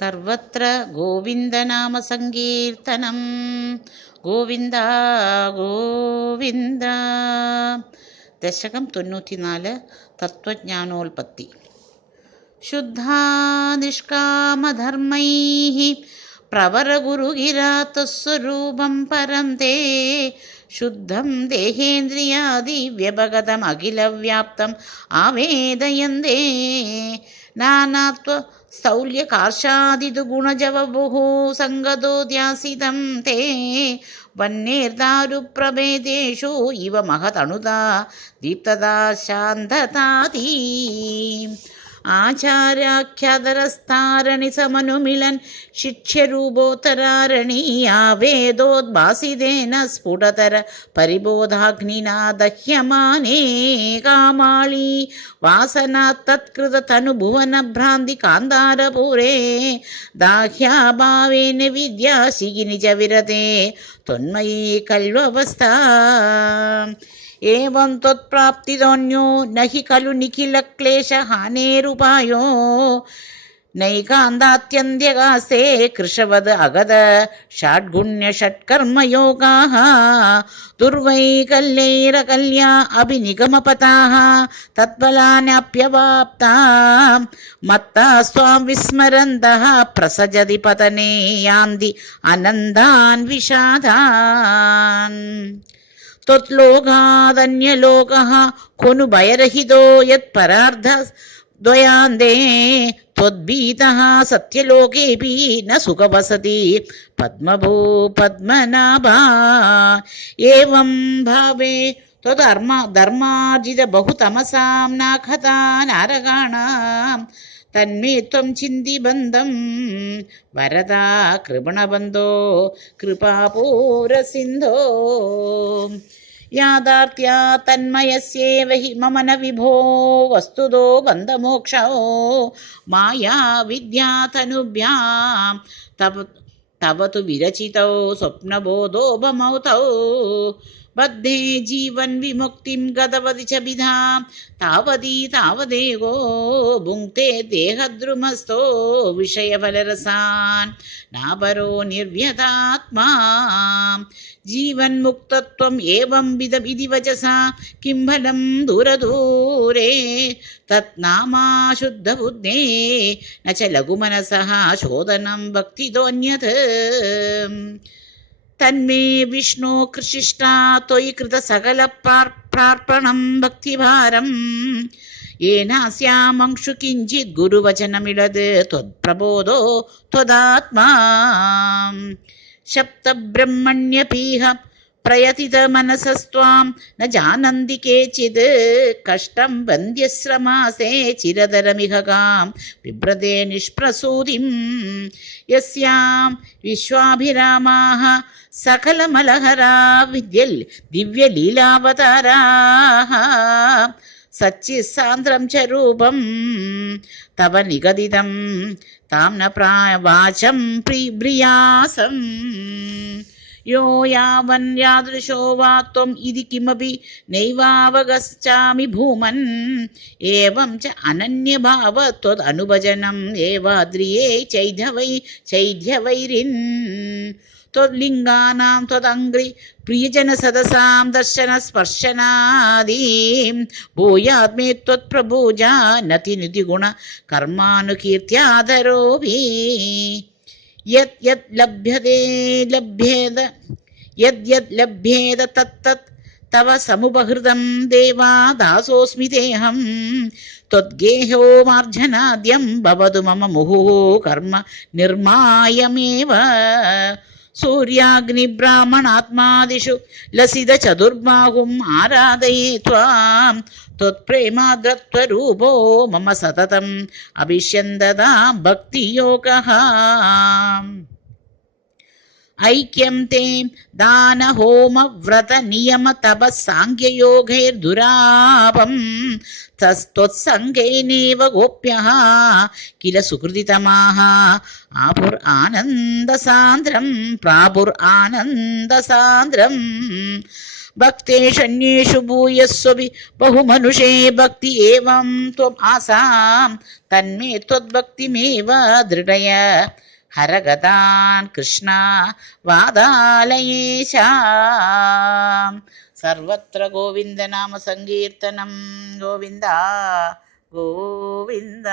സർവത്ര ഗോവിന്ദനാമസങ്കീർത്തനം. ഗോവിന്ദ ഗോവിന്ദ. ദശകം 94. തത്വജ്ഞാനോൽപത്തി. ശുദ്ധാ നിഷ്കാമധർമ്മൈഃ പ്രവരഗുരുഗിരാതസ്വരൂപം പരം തേ ശുദ്ധം ദേഹേന്ദ്രിയാദിവ്യപഗതമഖിലവ്യാപ്തം ആവേദയന്തേ. നാനാത്വ സ്ഥൗല്യകാർഷാദിതു ഗുണജവബുഃ സംഗതോദ്യാസിതം തേ വന്യേർദാരുപ്രഭേദേഷു ഇവ മഹതണുതാ ദീപ്തദാ ശാന്തതാതീ. ആചാര്യാഖ്യാതരസ്താരണി സമനുമിലൻ ശിക്ഷ്യരൂപോത്തരാരണീയാവേദോദ്ഭാസിതേന സ്ഫുടതര പരിബോധാഗ്നിനാ ദഹ്യമാനേ കാമാളി വാസനാ തത്കൃതതനുഭുവന ഭ്രാന്തി കാന്താരപുരേ ദാഹ്യാഭാവേന വിദ്യാശിഖിനി ച വിരതേ ത്വന്മയീ കൽവവസ്ഥാ. ഏവം ത്വത്പ്രാപ്തിതോന്യോ നഹി ഖലു നിഖിലക്ലേശഹാനേരുപായോ നൈകാന്താത്യന്ത്യകാസ്തേ കൃശവത് അഗത ഷഡ്ഗുണ്യഷട്കർമ്മയോഗാഃ ദുർവൈകല്യൈരകല്യാ അഭിനിഗമപതാഃ തത്ഫലാനപ്യവാപ്താ മത്താസ്ത്വാം വിസ്മരന്തഃ പ്രസജതി പതനേ യാന്തി അനന്താൻ വിഷാദാൻ. ത്വത്ലോകാദന്യലോകഃ ഖ്വനു ഭയരഹിതോ യത്പരാർദ്ധദ്വയാന്തേ ത്വദ്ഭീതഃ സത്യലോകേപി ന സുഖവസതി പദ്മഭൂ പദ്മനാഭാ. ഏവം ഭാവേ ത്വധർമാർജിത ബഹുതമസാം നാഖതാ നാരകാണാം തന്മേ ത്വം ചിന്തി ബന്ധം വരദാ കൃപണബന്ധോ കൃപാപൂരസിന്ധോ. യാഥാർത്ഥ്യാ തന്മയസ്യേവ ഹി മമ ന വിഭോ വസ്തുതോ ബന്ധമോക്ഷോ മായാ വിദ്യാതനുഭ്യാം തവ തു വിരചിതോ സ്വപ്നബോധോപമൗതൗ ബദ്ധേ ജീവൻ വിമുക്തിം ഗതവതി ച വിധാം താവതീ താവദേവോ ഭുങ്ക്തേ ദേഹദ്രുമസ്ഥോ വിഷയഫലരസാൻ നാപരോ നിർവ്യതാത്മാ. ജീവൻ മുക്തത്വം ഏവം വിധ വചസാ കിം ഫലം ദൂരദൂരേ തത് നാമാ ശുദ്ധബുദ്ധേ ന ച ലഘുമനസഃ ശോധനം ഭക്തിതോന്യത്. തന്മേ വിഷ്ണു കൃഷിഷ്ടാ ത്വയി കൃത സകല പ്രാർപ്പണം ഭക്തിഭാരം യേനാസ്യാമംഷു കിഞ്ചിത് ഗുരുവചനമിടത് ത്വത്പ്രബോധോ ത്വദാത്മാ. ശബ്ദബ്രഹ്മണ്യപീഹ പ്രയതിത മനസസ്ത്വാം ന ജാനന്തി കേചിത് കഷ്ടം വന്ദ്യശ്രമാസേ ചിരതരമിഹകാം ബിഭ്രതേ നിഷ്പ്രസൂതിം. യസ്യാം വിശ്വാഭിരാമാഃ സകലമലഹരാ ദിവ്യലീലാവതാരാഃ സച്ചിസാന്ദ്രം ച രൂപം തവ നിഗദിതം താം ന വാചം പ്രിയാസം. യോ യാവൻ യാദൃശോ വാ ത്വം ഇതി കിമപി നൈവാവഗച്ഛാമി ഭൂമൻ ഏവം ച അനന്യഭാവ ത്വദനുഭജനം ഏവാദ്രിയേ ചൈധ്യവൈരിൻ. ത്വല്ലിംഗാനാം ത്വദംഗ്രി പ്രിയജനസദസാം ദർശന സ്പർശനാദീം ഭൂയാത്മേ ത്വത്പ്രഭൂജാ നതി നിതിഗുണ കർമാനുകീർത്യാധരോഭി. യത് ലഭ്യേത തത്തത് തവ സമുപഹൃതം ദേവാ ദാസോസ്മി തേഹം ത്വദ്ഗേഹോ മാർജനാദ്യം ഭവതു മമ മുഹുഃ കർമ്മ നിർമായമേവ. സൂര്യാഗ്നിബ്രാഹ്മണാത്മാദിഷു ലസിത ചതുർബാഹും ആരാധയേ ത്വാം ത്വത്പ്രേമാദ്രത്വരൂപോ മമ സതതം അഭിഷ്യന്തതാ ഭക്തിയോഗഃ. ഐക്യം തേ ദാനഹോമവ്രത നിയമ തപ സാംഖ്യയോഗൈർദുരാപം തസ്ത്വത്സംഗേനേവ ഗോപ്യഃ കില സുഹൃതിതമാഃ പ്രാപുർ ആനന്ദസാന്ദ്രം. भक्तेषन्येषु भूयस्वपि बहुमनुषे भक्ति एवं त्वम् आसां तन्मे त्वद्भक्तिमेव दृढय हरगतान् कृष्णा वादालयेशाम् सर्वत्र गोविन्दनाम सङ्कीर्तनं गोविन्द गोविन्द।